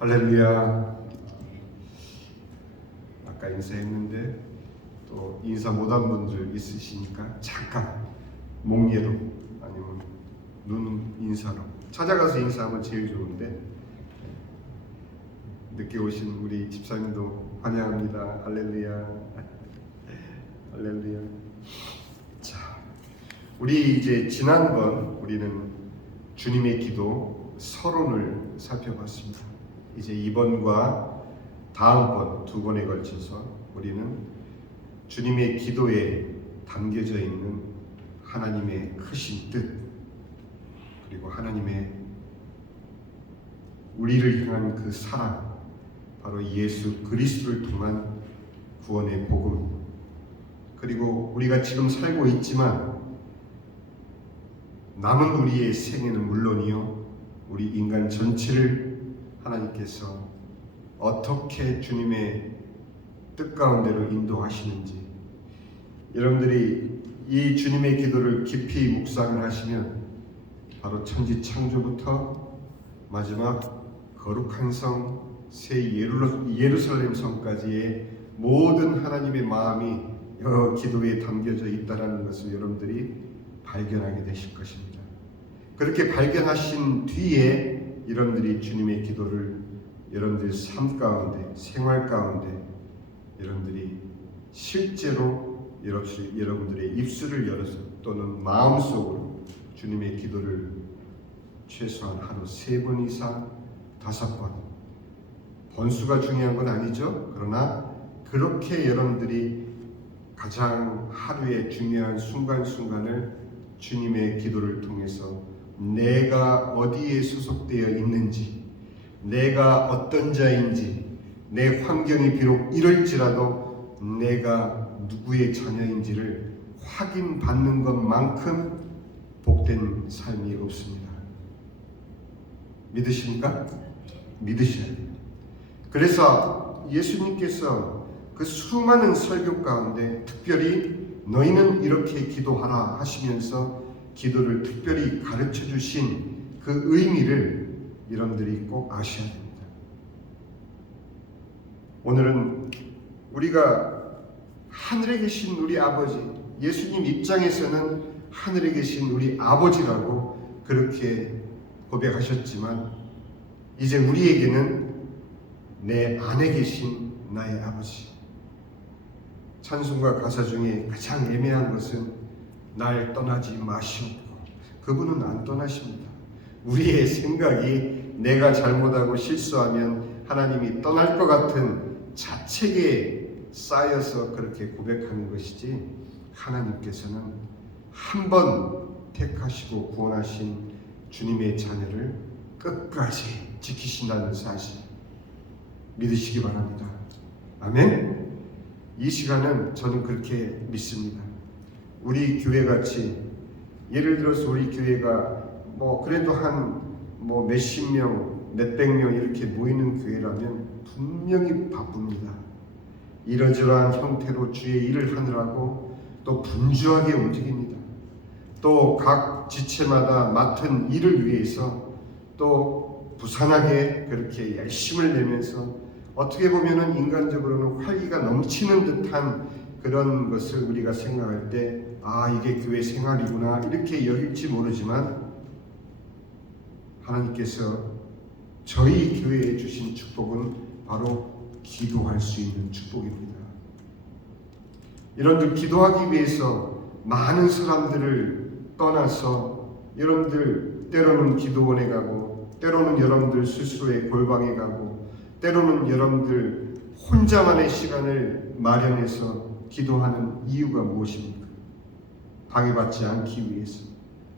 할렐루야. 아까 인사했는데 또 인사 못한 분들 있으시니까 잠깐 목례로 아니면 눈 인사로 찾아가서 인사하면 제일 좋은데, 늦게 오신 우리 집사님도 환영합니다. 할렐루야. 할렐루야. 자, 우리 이제 지난번 우리는 주님의 기도 서론을 살펴봤습니다. 이제 이번과 다음번 두 번에 걸쳐서 우리는 주님의 기도에 담겨져 있는 하나님의 크신 뜻, 그리고 하나님의 우리를 향한 그 사랑, 바로 예수 그리스도를 통한 구원의 복음, 그리고 우리가 지금 살고 있지만 남은 우리의 생애는 물론이요, 우리 인간 전체를 하나님께서 어떻게 주님의 뜻 가운데로 인도하시는지, 여러분들이 이 주님의 기도를 깊이 묵상을 하시면 바로 천지 창조부터 마지막 거룩한 성 새 예루살렘 성까지의 모든 하나님의 마음이 이 기도에 담겨져 있다는 것을 여러분들이 발견하게 되실 것입니다. 그렇게 발견하신 뒤에 여러분들이 주님의 기도를 여러분들의 삶 가운데, 생활 가운데 여러분들이 실제로 여러분들의 입술을 열어서 또는 마음속으로 주님의 기도를 최소한 하루 3번 이상 5번, 번수가 중요한 건 아니죠. 그러나 그렇게 여러분들이 가장 하루의 중요한 순간순간을 주님의 기도를 통해서 내가 어디에 소속되어 있는지, 내가 어떤 자인지, 내 환경이 비록 이럴지라도 내가 누구의 자녀인지를 확인받는 것만큼 복된 삶이 없습니다. 믿으십니까? 믿으셔야 돼요. 그래서 예수님께서 그 수많은 설교 가운데 특별히 너희는 이렇게 기도하라 하시면서 기도를 특별히 가르쳐 주신 그 의미를 여러분들이 꼭 아셔야 됩니다. 오늘은 우리가 하늘에 계신 우리 아버지, 예수님 입장에서는 하늘에 계신 우리 아버지라고 그렇게 고백하셨지만, 이제 우리에게는 내 안에 계신 나의 아버지. 찬송가 가사 중에 가장 애매한 것은 날 떠나지 마시옵고, 그분은 안 떠나십니다. 우리의 생각이 내가 잘못하고 실수하면 하나님이 떠날 것 같은 자책에 쌓여서 그렇게 고백하는 것이지, 하나님께서는 한 번 택하시고 구원하신 주님의 자녀를 끝까지 지키신다는 사실 믿으시기 바랍니다. 아멘. 이 시간은 저는 그렇게 믿습니다. 우리 교회같이, 예를 들어서 우리 교회가 그래도 한 몇십 명, 몇백 명 이렇게 모이는 교회라면 분명히 바쁩니다. 이러저러한 형태로 주의 일을 하느라고 또 분주하게 움직입니다. 또 각 지체마다 맡은 일을 위해서 또 부산하게 그렇게 열심을 내면서 어떻게 보면은 인간적으로는 활기가 넘치는 듯한 그런 것을 우리가 생각할 때, 이게 교회 생활이구나 이렇게 여길지 모르지만, 하나님께서 저희 교회에 주신 축복은 바로 기도할 수 있는 축복입니다. 여러분들 기도하기 위해서 많은 사람들을 떠나서 여러분들 때로는 기도원에 가고, 때로는 여러분들 스스로의 골방에 가고, 때로는 여러분들 혼자만의 시간을 마련해서 기도하는 이유가 무엇입니까? 방해받지 않기 위해서,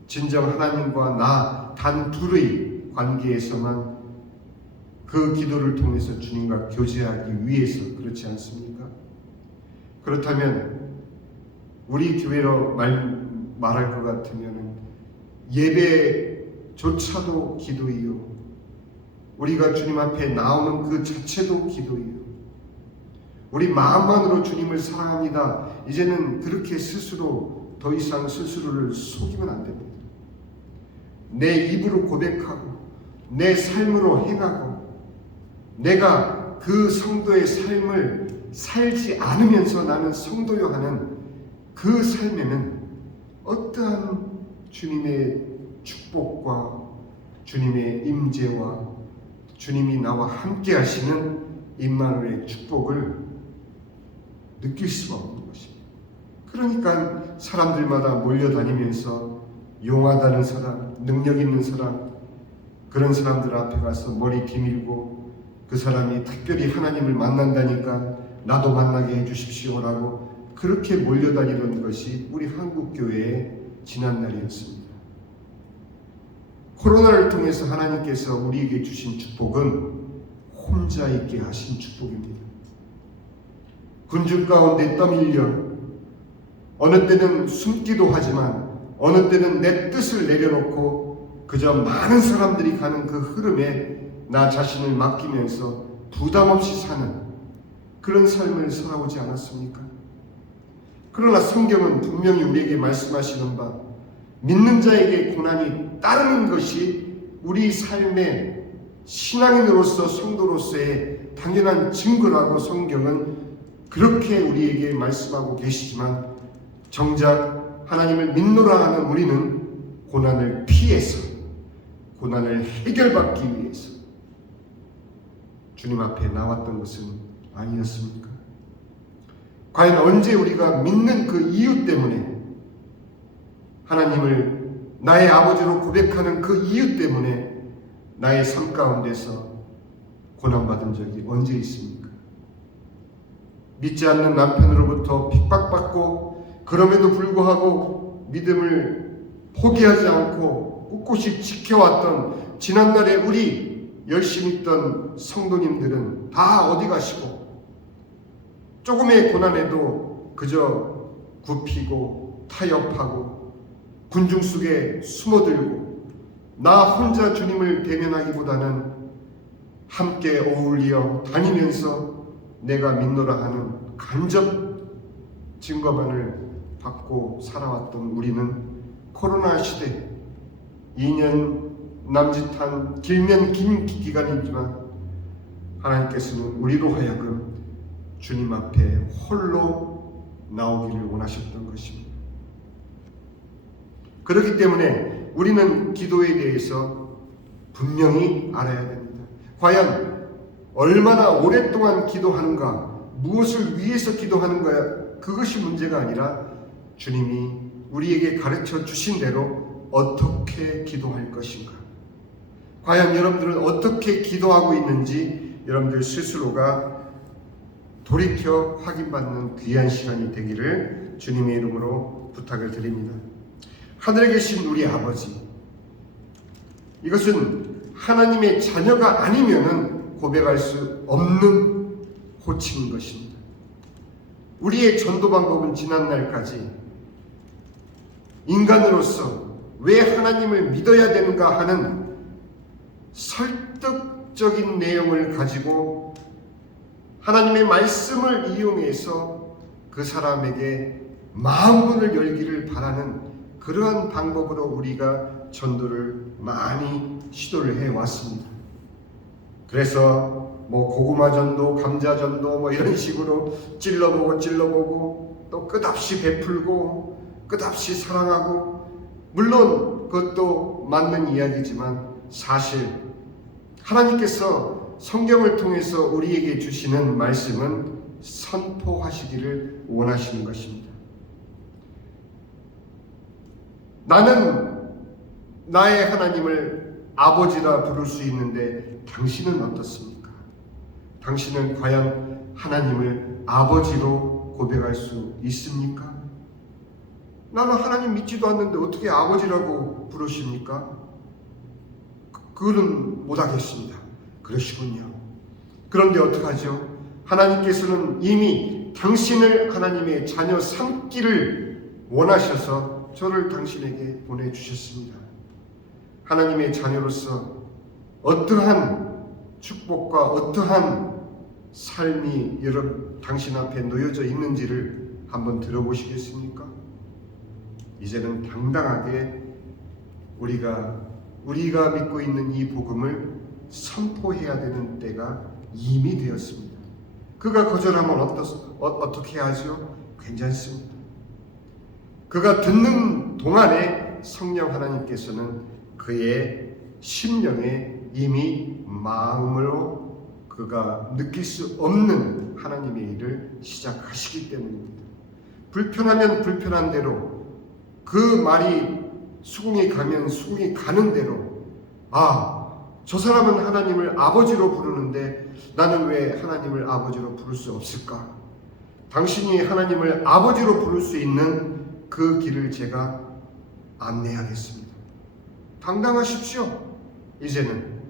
진정 하나님과 나 단 둘의 관계에서만 그 기도를 통해서 주님과 교제하기 위해서, 그렇지 않습니까? 그렇다면 우리 교회로 말할 것 같으면 예배조차도 기도이요, 우리가 주님 앞에 나오는 그 자체도 기도이요, 우리 마음만으로 주님을 사랑합니다, 이제는 그렇게 스스로 더 이상 스스로를 속이면 안 됩니다. 내 입으로 고백하고 내 삶으로 행하고 내가 그 성도의 삶을 살지 않으면서 나는 성도요 하는 그 삶에는 어떠한 주님의 축복과 주님의 임재와 주님이 나와 함께 하시는 임마누엘의 축복을 느낄 수가 없는 것입니다. 그러니까 사람들마다 몰려다니면서 용하다는 사람, 능력 있는 사람, 그런 사람들 앞에 가서 머리 디밀고 그 사람이 특별히 하나님을 만난다니까 나도 만나게 해주십시오라고 그렇게 몰려다니는 것이 우리 한국교회의 지난날이었습니다. 코로나를 통해서 하나님께서 우리에게 주신 축복은 혼자 있게 하신 축복입니다. 군중 가운데 떠밀려 어느 때는 숨기도 하지만 어느 때는 내 뜻을 내려놓고 그저 많은 사람들이 가는 그 흐름에 나 자신을 맡기면서 부담 없이 사는 그런 삶을 살아오지 않았습니까? 그러나 성경은 분명히 우리에게 말씀하시는 바 믿는 자에게 고난이 따르는 것이 우리 삶의 신앙인으로서 성도로서의 당연한 증거라고 성경은 그렇게 우리에게 말씀하고 계시지만 정작 하나님을 믿노라 하는 우리는 고난을 피해서 고난을 해결받기 위해서 주님 앞에 나왔던 것은 아니었습니까? 과연 언제 우리가 믿는 그 이유 때문에 하나님을 나의 아버지로 고백하는 그 이유 때문에 나의 삶 가운데서 고난받은 적이 언제 있습니까? 믿지 않는 남편으로부터 핍박받고 그럼에도 불구하고 믿음을 포기하지 않고 꿋꿋이 지켜왔던 지난날의 우리 열심히 있던 성도님들은 다 어디 가시고 조금의 고난에도 그저 굽히고 타협하고 군중 속에 숨어들고 나 혼자 주님을 대면하기보다는 함께 어울려 다니면서 내가 믿노라 하는 간접 증거만을 받고 살아왔던 우리는 코로나 시대 2년 남짓한 길면 긴 기간이지만 하나님께서는 우리로 하여금 주님 앞에 홀로 나오기를 원하셨던 것입니다. 그렇기 때문에 우리는 기도에 대해서 분명히 알아야 됩니다. 과연 얼마나 오랫동안 기도하는가, 무엇을 위해서 기도하는가, 그것이 문제가 아니라 주님이 우리에게 가르쳐 주신 대로 어떻게 기도할 것인가. 과연 여러분들은 어떻게 기도하고 있는지 여러분들 스스로가 돌이켜 확인받는 귀한 시간이 되기를 주님의 이름으로 부탁을 드립니다. 하늘에 계신 우리 아버지, 이것은 하나님의 자녀가 아니면은 고백할 수 없는 호칭인 것입니다. 우리의 전도 방법은 지난날까지 인간으로서 왜 하나님을 믿어야 되는가 하는 설득적인 내용을 가지고 하나님의 말씀을 이용해서 그 사람에게 마음문을 열기를 바라는 그러한 방법으로 우리가 전도를 많이 시도를 해왔습니다. 그래서 고구마 전도, 감자 전도 이런 식으로 찔러보고 또 끝없이 베풀고 끝없이 사랑하고, 물론 그것도 맞는 이야기지만 사실 하나님께서 성경을 통해서 우리에게 주시는 말씀은 선포하시기를 원하시는 것입니다. 나는 나의 하나님을 아버지라 부를 수 있는데 당신은 어떻습니까? 당신은 과연 하나님을 아버지로 고백할 수 있습니까? 나는 하나님 믿지도 않는데 어떻게 아버지라고 부르십니까? 그거는 못하겠습니다. 그러시군요. 그런데 어떡하죠? 하나님께서는 이미 당신을 하나님의 자녀 삼기를 원하셔서 저를 당신에게 보내주셨습니다. 하나님의 자녀로서 어떠한 축복과 어떠한 삶이 당신 앞에 놓여져 있는지를 한번 들어보시겠습니까? 이제는 당당하게 우리가 믿고 있는 이 복음을 선포해야 되는 때가 이미 되었습니다. 그가 거절하면 어떻게 하죠? 괜찮습니다. 그가 듣는 동안에 성령 하나님께서는 그의 심령에 이미 마음으로 그가 느낄 수 없는 하나님의 일을 시작하시기 때문입니다. 불편하면 불편한 대로, 그 말이 수긍이 가면 수긍이 가는 대로, 저 사람은 하나님을 아버지로 부르는데 나는 왜 하나님을 아버지로 부를 수 없을까? 당신이 하나님을 아버지로 부를 수 있는 그 길을 제가 안내하겠습니다. 당당하십시오. 이제는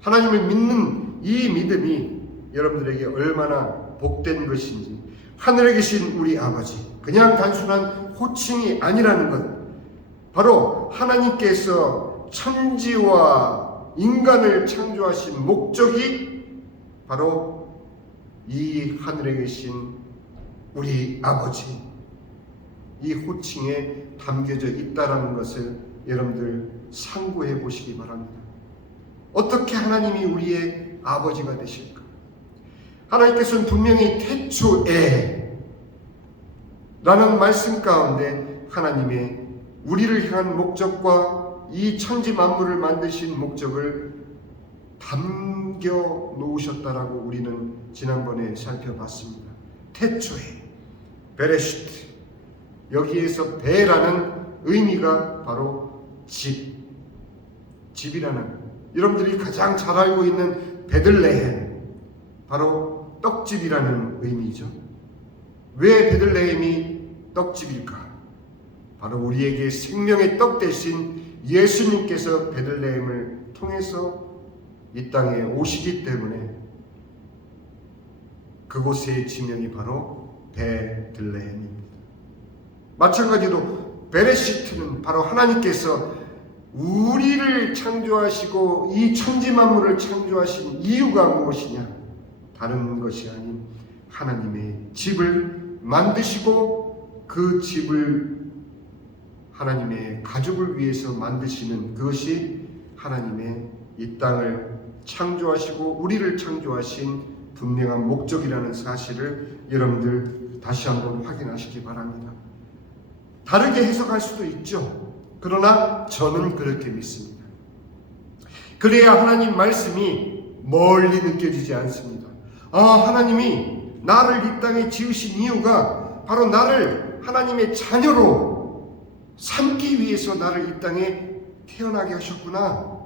하나님을 믿는 이 믿음이 여러분들에게 얼마나 복된 것인지, 하늘에 계신 우리 아버지, 그냥 단순한 호칭이 아니라는 것, 바로 하나님께서 천지와 인간을 창조하신 목적이 바로 이 하늘에 계신 우리 아버지, 이 호칭에 담겨져 있다라는 것을 여러분들 상고해 보시기 바랍니다. 어떻게 하나님이 우리의 아버지가 되실까? 하나님께서는 분명히 태초에 라는 말씀 가운데 하나님의 우리를 향한 목적과 이 천지 만물을 만드신 목적을 담겨 놓으셨다라고 우리는 지난번에 살펴봤습니다. 태초에, 베레시트, 여기에서 베라는 의미가 바로 집이라는, 여러분들이 가장 잘 알고 있는 베들레헴, 바로 떡집이라는 의미죠. 왜 베들레헴이 떡집일까? 바로 우리에게 생명의 떡 대신 예수님께서 베들레헴을 통해서 이 땅에 오시기 때문에 그곳의 지명이 바로 베들레헴입니다. 마찬가지로 베레시트는 바로 하나님께서 우리를 창조하시고 이 천지 만물을 창조하신 이유가 무엇이냐? 다른 것이 아닌 하나님의 집을 만드시고 그 집을 하나님의 가족을 위해서 만드시는, 그것이 하나님의 이 땅을 창조하시고 우리를 창조하신 분명한 목적이라는 사실을 여러분들 다시 한번 확인하시기 바랍니다. 다르게 해석할 수도 있죠. 그러나 저는 그렇게 믿습니다. 그래야 하나님 말씀이 멀리 느껴지지 않습니다. 하나님이 나를 이 땅에 지으신 이유가 바로 나를 하나님의 자녀로 삼기 위해서 나를 이 땅에 태어나게 하셨구나.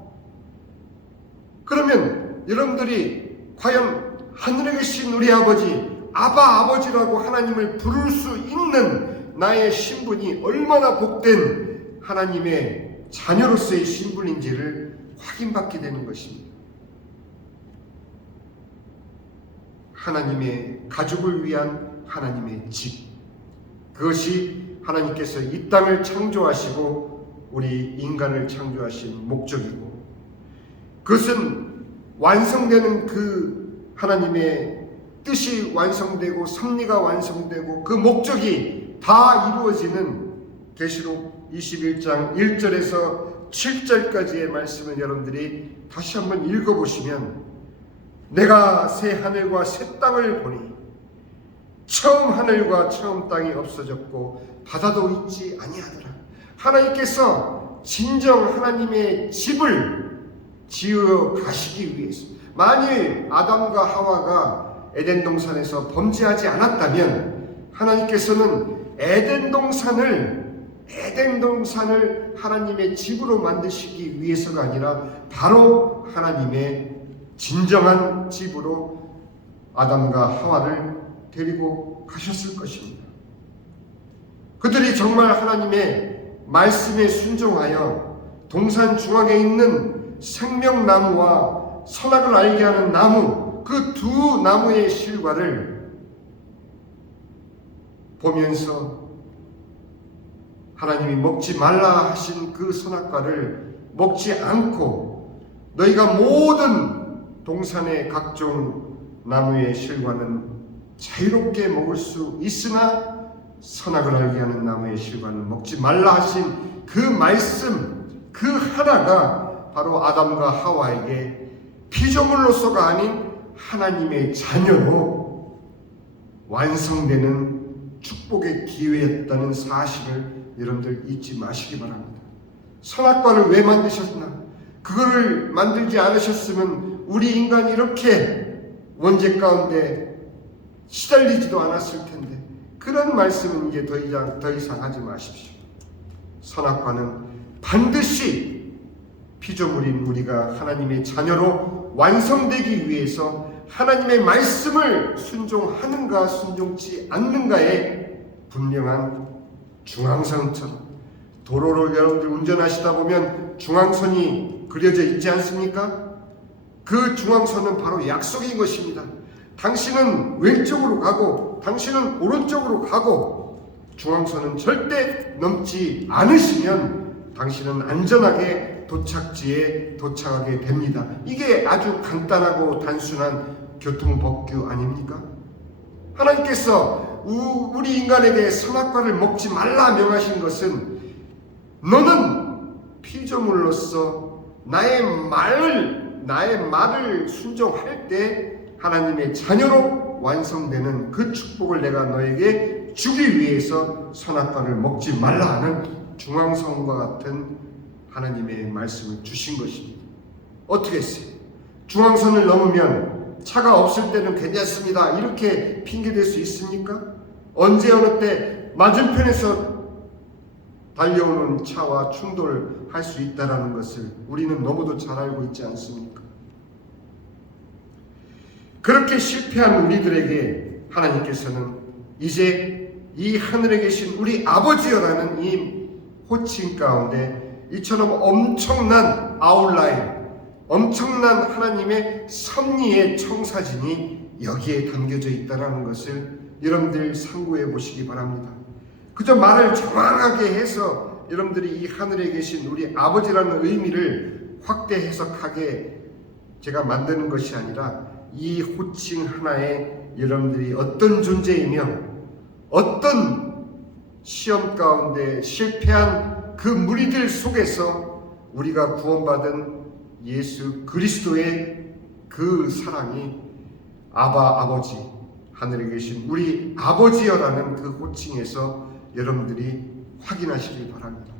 그러면 여러분들이 과연 하늘에 계신 우리 아버지, 아바 아버지라고 하나님을 부를 수 있는 나의 신분이 얼마나 복된 하나님의 자녀로서의 신분인지를 확인받게 되는 것입니다. 하나님의 가족을 위한 하나님의 집, 그것이 하나님께서 이 땅을 창조하시고 우리 인간을 창조하신 목적이고, 그것은 완성되는 그 하나님의 뜻이 완성되고 섭리가 완성되고 그 목적이 다 이루어지는 계시록 21장 1절에서 7절까지의 말씀을 여러분들이 다시 한번 읽어보시면, 내가 새 하늘과 새 땅을 보니 처음 하늘과 처음 땅이 없어졌고 바다도 있지 아니하더라. 하나님께서 진정 하나님의 집을 지어 가시기 위해서, 만일 아담과 하와가 에덴 동산에서 범죄하지 않았다면 하나님께서는 에덴 동산을 하나님의 집으로 만드시기 위해서가 아니라 바로 하나님의 진정한 집으로 아담과 하와를 데리고 가셨을 것입니다. 그들이 정말 하나님의 말씀에 순종하여 동산 중앙에 있는 생명나무와 선악을 알게 하는 나무, 그 두 나무의 실과를 보면서 하나님이 먹지 말라 하신 그 선악과를 먹지 않고, 너희가 모든 동산의 각종 나무의 실과는 자유롭게 먹을 수 있으나 선악을 알게 하는 나무의 실과는 먹지 말라 하신 그 말씀, 그 하나가 바로 아담과 하와에게 피조물로서가 아닌 하나님의 자녀로 완성되는 축복의 기회였다는 사실을 여러분들 잊지 마시기 바랍니다. 선악과를 왜 만드셨나? 그거를 만들지 않으셨으면 우리 인간이 이렇게 원죄 가운데 시달리지도 않았을 텐데, 그런 말씀은 이제 더 이상 하지 마십시오. 선악과는 반드시 피조물인 우리가 하나님의 자녀로 완성되기 위해서 하나님의 말씀을 순종하는가 순종치 않는가의 분명한 중앙선처럼, 도로를 여러분들 운전하시다 보면 중앙선이 그려져 있지 않습니까? 그 중앙선은 바로 약속인 것입니다. 당신은 왼쪽으로 가고 당신은 오른쪽으로 가고 중앙선은 절대 넘지 않으시면 당신은 안전하게 도착지에 도착하게 됩니다. 이게 아주 간단하고 단순한 교통법규 아닙니까? 하나님께서 우리 인간에게 선악과를 먹지 말라 명하신 것은 너는 피조물로서 나의 말을 순종할 때 하나님의 자녀로 완성되는 그 축복을 내가 너에게 주기 위해서 선악과를 먹지 말라 하는 중앙선과 같은 하나님의 말씀을 주신 것입니다. 어떻게 했어요? 중앙선을 넘으면 차가 없을 때는 괜찮습니다, 이렇게 핑계댈 수 있습니까? 언제 어느 때 맞은편에서 달려오는 차와 충돌할 수 있다는 것을 우리는 너무도 잘 알고 있지 않습니까? 그렇게 실패한 우리들에게 하나님께서는 이제 이 하늘에 계신 우리 아버지여라는 이 호칭 가운데 이처럼 엄청난 아웃라인, 엄청난 하나님의 섭리의 청사진이 여기에 담겨져 있다는 것을 여러분들 상고해 보시기 바랍니다. 그저 말을 정확하게 해서 여러분들이 이 하늘에 계신 우리 아버지라는 의미를 확대 해석하게 제가 만드는 것이 아니라, 이 호칭 하나에 여러분들이 어떤 존재이며 어떤 시험 가운데 실패한 그 무리들 속에서 우리가 구원받은 예수 그리스도의 그 사랑이 아버지, 하늘에 계신 우리 아버지여라는 그 호칭에서 여러분들이 확인하시길 바랍니다.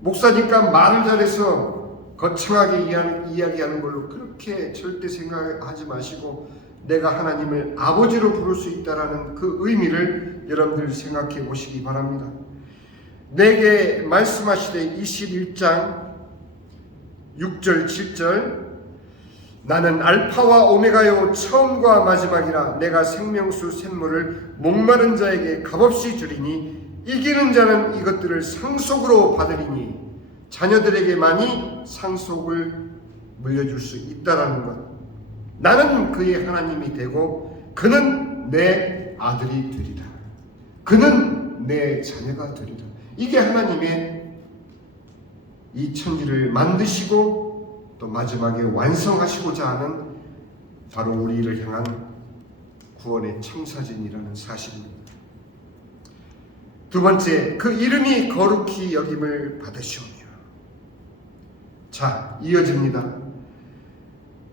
목사니까 말을 잘해서 거창하게 이야기하는 걸로 그렇게 절대 생각하지 마시고, 내가 하나님을 아버지로 부를 수 있다는 그 의미를 여러분들 생각해 보시기 바랍니다. 내게 말씀하시되 21장 6절 7절 나는 알파와 오메가요 처음과 마지막이라 내가 생명수 샘물을 목마른 자에게 값없이 주리니 이기는 자는 이것들을 상속으로 받으리니 자녀들에게만이 상속을 물려줄 수 있다라는 것. 나는 그의 하나님이 되고 그는 내 아들이 되리라. 그는 내 자녀가 되리라. 이게 하나님의 이 천지를 만드시고 또 마지막에 완성하시고자 하는 바로 우리를 향한 구원의 청사진이라는 사실입니다. 두 번째, 그 이름이 거룩히 여김을 받으시오며. 자, 이어집니다.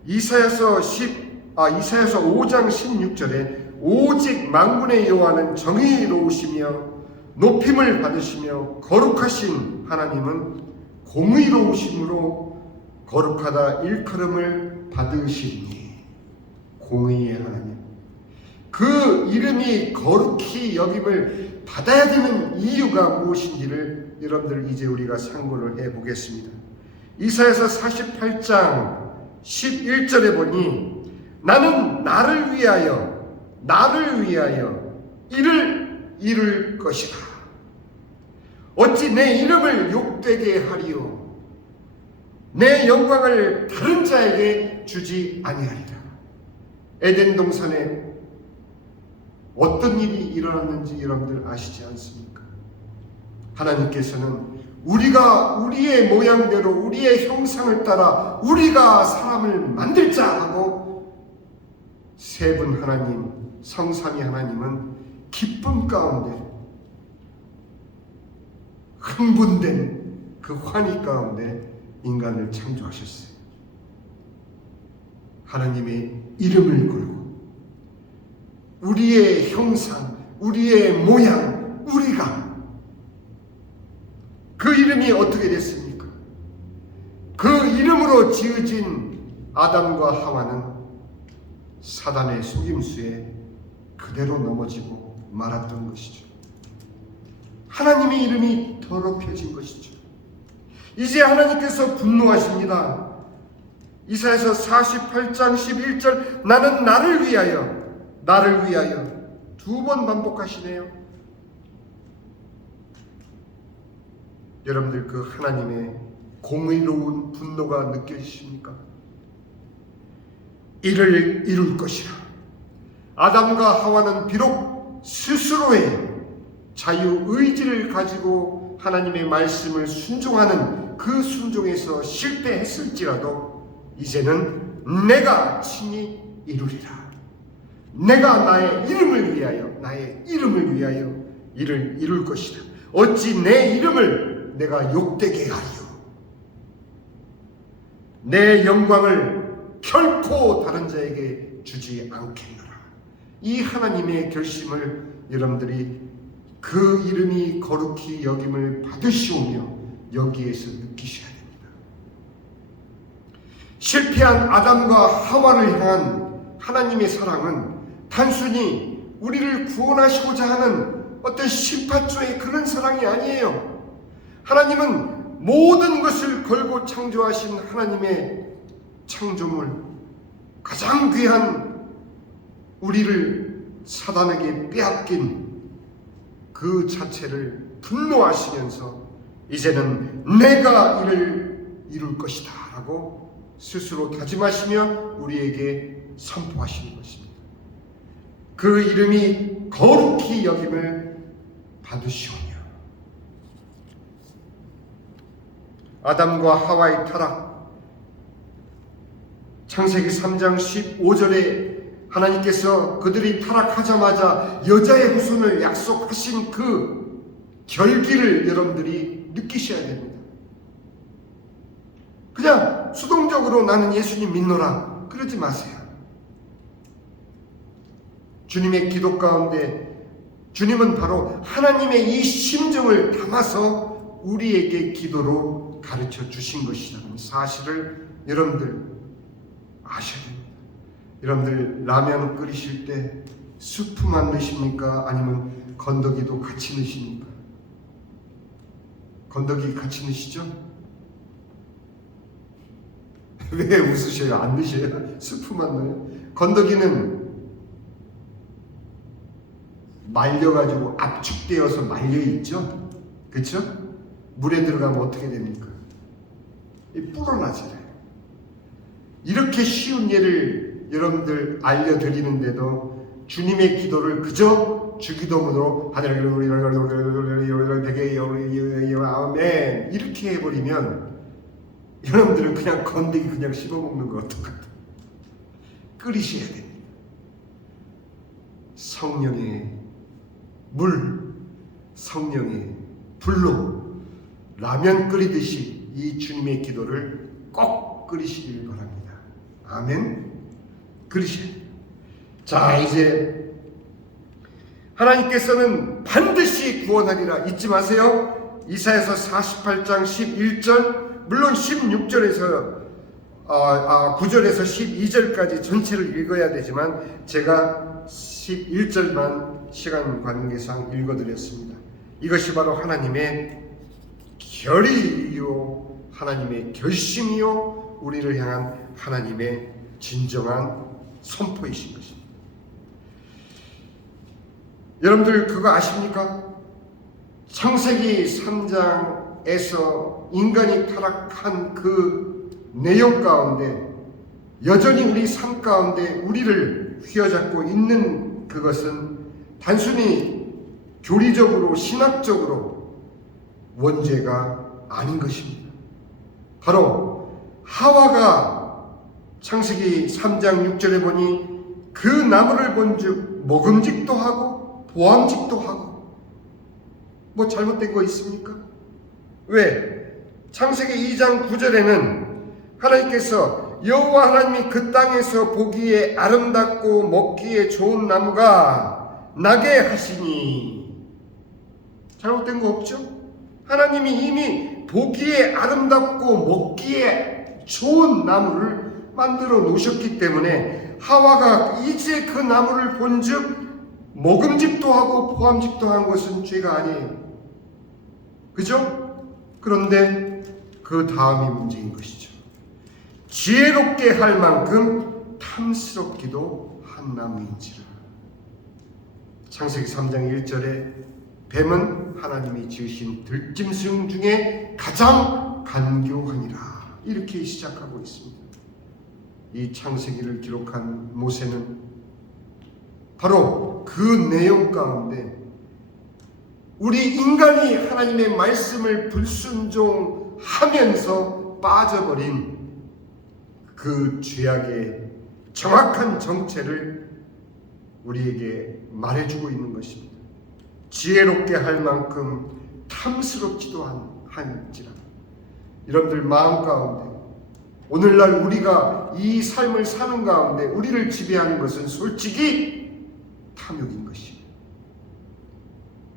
이사야서 5장 16절에 오직 만군의 여호와는 정의로우시며 높임을 받으시며 거룩하신 하나님은 공의로우심으로 거룩하다 일컬음을 받으시니. 공의의 하나님, 그 이름이 거룩히 여김을 받아야 되는 이유가 무엇인지를 여러분들 이제 우리가 상고를 해보겠습니다. 이사야서 48장 11절에 보니 나는 나를 위하여 이를 이룰 것이다. 어찌 내 이름을 욕되게 하리요. 내 영광을 다른 자에게 주지 아니하리라. 에덴 동산에 어떤 일이 일어났는지 여러분들 아시지 않습니까? 하나님께서는 우리가 우리의 모양대로 우리의 형상을 따라 우리가 사람을 만들자 하고 세 분 하나님, 성삼위 하나님은 기쁨 가운데, 흥분된 그 환희 가운데 인간을 창조하셨어요. 하나님의 이름을 걸고 우리의 형상, 우리의 모양, 우리가 그 이름이 어떻게 됐습니까? 그 이름으로 지어진 아담과 하와는 사단의 속임수에 그대로 넘어지고 말았던 것이죠. 하나님의 이름이 더럽혀진 것이죠. 이제 하나님께서 분노하십니다. 이사야서 48장 11절 나는 나를 위하여 두 번 반복하시네요. 여러분들 그 하나님의 공의로운 분노가 느껴지십니까? 이를 이룰 것이라. 아담과 하와는 비록 스스로의 자유의지를 가지고 하나님의 말씀을 순종하는 그 순종에서 실패했을지라도 이제는 내가 친히 이루리라. 내가 나의 이름을 위하여 이를 이룰 것이다. 어찌 내 이름을 내가 욕되게 하리요. 내 영광을 결코 다른 자에게 주지 않겠노라. 이 하나님의 결심을 여러분들이 그 이름이 거룩히 여김을 받으시오며 여기에서 느끼셔야 됩니다. 실패한 아담과 하와를 향한 하나님의 사랑은 단순히 우리를 구원하시고자 하는 어떤 심판조의 그런 사랑이 아니에요. 하나님은 모든 것을 걸고 창조하신 하나님의 창조물, 가장 귀한 우리를 사단에게 빼앗긴 그 자체를 분노하시면서 이제는 내가 이를 이룰 것이다 라고 스스로 다짐하시며 우리에게 선포하시는 것입니다. 그 이름이 거룩히 여김을 받으시오며. 아담과 하와의 타락, 창세기 3장 15절에 하나님께서 그들이 타락하자마자 여자의 후손을 약속하신 그 결기를 여러분들이 느끼셔야 됩니다. 그냥 수동적으로 나는 예수님 믿노라 그러지 마세요. 주님의 기도 가운데 주님은 바로 하나님의 이 심정을 담아서 우리에게 기도로 가르쳐 주신 것이라는 사실을 여러분들 아셔야 됩니다. 여러분들 라면 끓이실 때 스프만 넣으십니까? 아니면 건더기도 같이 넣으십니까? 건더기 같이 넣으시죠? 왜 웃으셔요? 안 넣으셔요? 스프만 넣어요? 건더기는 말려가지고 압축되어서 말려있죠? 그쵸? 물에 들어가면 어떻게 됩니까? 불어나잖아요. 이렇게 쉬운 예를 여러분들 알려드리는데도 주님의 기도를 그저 주기도문으로 아멘 이렇게 해버리면 여러분들은 그냥 건더기 그냥 씹어먹는 거 어떡하다. 끓이셔야 됩니다. 성령의 물, 성령의 불로 라면 끓이듯이 이 주님의 기도를 꼭 끓이시길 바랍니다. 아멘. 끓이셔야 돼요. 자, 이제 하나님께서는 반드시 구원하리라 잊지 마세요. 이사야서 48장 11절 물론 16절에서 9절에서 12절까지 전체를 읽어야 되지만 제가 11절만 시간 관계상 읽어드렸습니다. 이것이 바로 하나님의 결의이요 하나님의 결심이요 우리를 향한 하나님의 진정한 선포이신 것입니다. 여러분들 그거 아십니까? 창세기 3장에서 인간이 타락한 그 내용 가운데 여전히 우리 삶 가운데 우리를 휘어잡고 있는 그것은 단순히 교리적으로 신학적으로 원죄가 아닌 것입니다. 바로 하와가 창세기 3장 6절에 보니 그 나무를 본즉 먹음직도 하고 보암직도 하고 뭐 잘못된 거 있습니까? 왜? 창세기 2장 9절에는 하나님께서 여호와 하나님이 그 땅에서 보기에 아름답고 먹기에 좋은 나무가 나게 하시니, 잘못된 거 없죠? 하나님이 이미 보기에 아름답고 먹기에 좋은 나무를 만들어 놓으셨기 때문에 하와가 이제 그 나무를 본즉 먹음직도 하고 포함직도 한 것은 죄가 아니에요. 그죠? 그런데 그 다음이 문제인 것이죠. 지혜롭게 할 만큼 탐스럽기도 한 나무인지라. 창세기 3장 1절에 뱀은 하나님이 지으신 들짐승 중에 가장 간교하니라, 이렇게 시작하고 있습니다. 이 창세기를 기록한 모세는 바로 그 내용 가운데 우리 인간이 하나님의 말씀을 불순종하면서 빠져버린 그 죄악의 정확한 정체를 우리에게 말해주고 있는 것입니다. 지혜롭게 할 만큼 탐스럽지도 한지라. 여러분들 마음 가운데 오늘날 우리가 이 삶을 사는 가운데 우리를 지배하는 것은 솔직히 탐욕인 것이에요.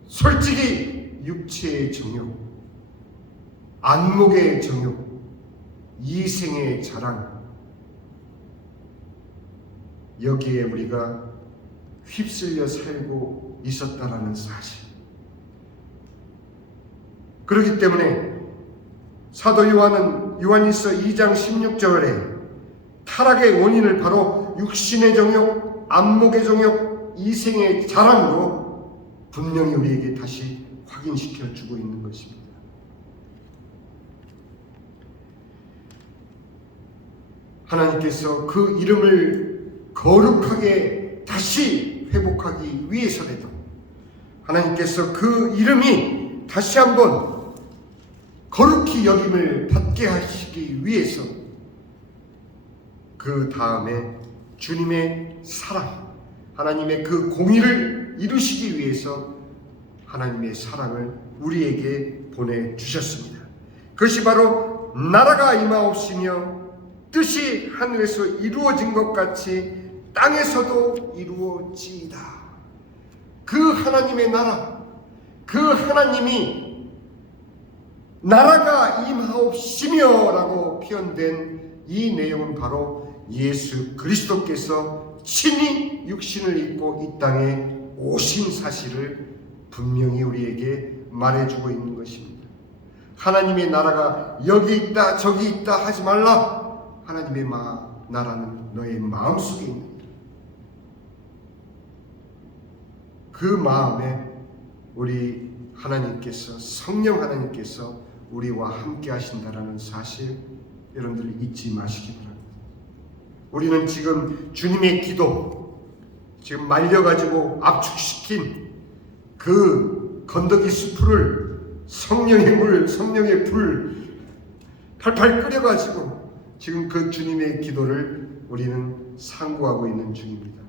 솔직히 육체의 정욕, 안목의 정욕, 이생의 자랑, 여기에 우리가 휩쓸려 살고 있었다라는 사실. 그렇기 때문에 사도 요한은 요한일서 2장 16절에 타락의 원인을 바로 육신의 정욕, 안목의 정욕, 이생의 자랑으로 분명히 우리에게 다시 확인시켜 주고 있는 것입니다. 하나님께서 그 이름을 거룩하게 다시 회복하기 위해서라도, 하나님께서 그 이름이 다시 한번 거룩히 여김을 받게 하시기 위해서 그 다음에 주님의 사랑, 하나님의 그 공의를 이루시기 위해서 하나님의 사랑을 우리에게 보내주셨습니다. 그것이 바로 나라가 임하옵시며 뜻이 하늘에서 이루어진 것 같이 땅에서도 이루어지이다. 그 하나님의 나라, 그 하나님이 나라가 임하옵시며 라고 표현된 이 내용은 바로 예수 그리스도께서 친히 육신을 입고 이 땅에 오신 사실을 분명히 우리에게 말해주고 있는 것입니다. 하나님의 나라가 여기 있다 저기 있다 하지 말라. 하나님의 나라는 너의 마음속에 있는 그 마음에 우리 하나님께서, 성령 하나님께서 우리와 함께 하신다라는 사실, 여러분들 잊지 마시기 바랍니다. 우리는 지금 주님의 기도, 지금 말려가지고 압축시킨 그 건더기 수프를 성령의 물, 성령의 불 팔팔 끓여가지고 지금 그 주님의 기도를 우리는 상고하고 있는 중입니다.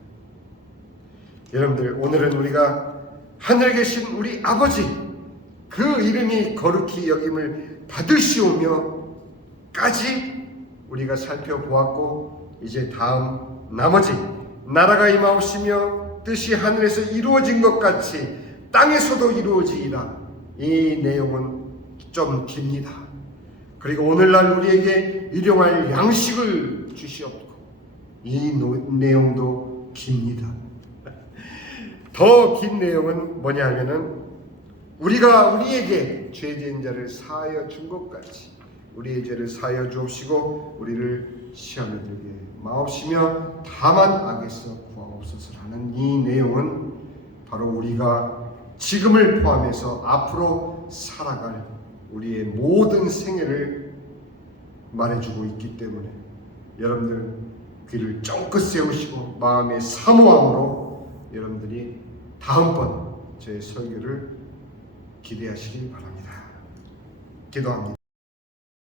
여러분들, 오늘은 우리가 하늘에 계신 우리 아버지, 그 이름이 거룩히 여김을 받으시오며까지 우리가 살펴보았고, 이제 다음 나머지 나라가 임하옵시며 뜻이 하늘에서 이루어진 것 같이 땅에서도 이루어지이다. 이 내용은 좀 깁니다. 그리고 오늘날 우리에게 일용할 양식을 주시옵고, 이 내용도 깁니다. 더 긴 내용은 뭐냐 하면은 우리가 우리에게 죄진 자를 사하여 준 것 같이 우리의 죄를 사하여 주옵시고 우리를 시험에 들게 마옵시며 다만 악에서 구하옵소서라는 이 내용은 바로 우리가 지금을 포함해서 앞으로 살아갈 우리의 모든 생애를 말해주고 있기 때문에 여러분들 귀를 쫑긋 세우시고 마음의 사모함으로 여러분들이 다음번 제 설교를 기대하시길 바랍니다. 기도합니다.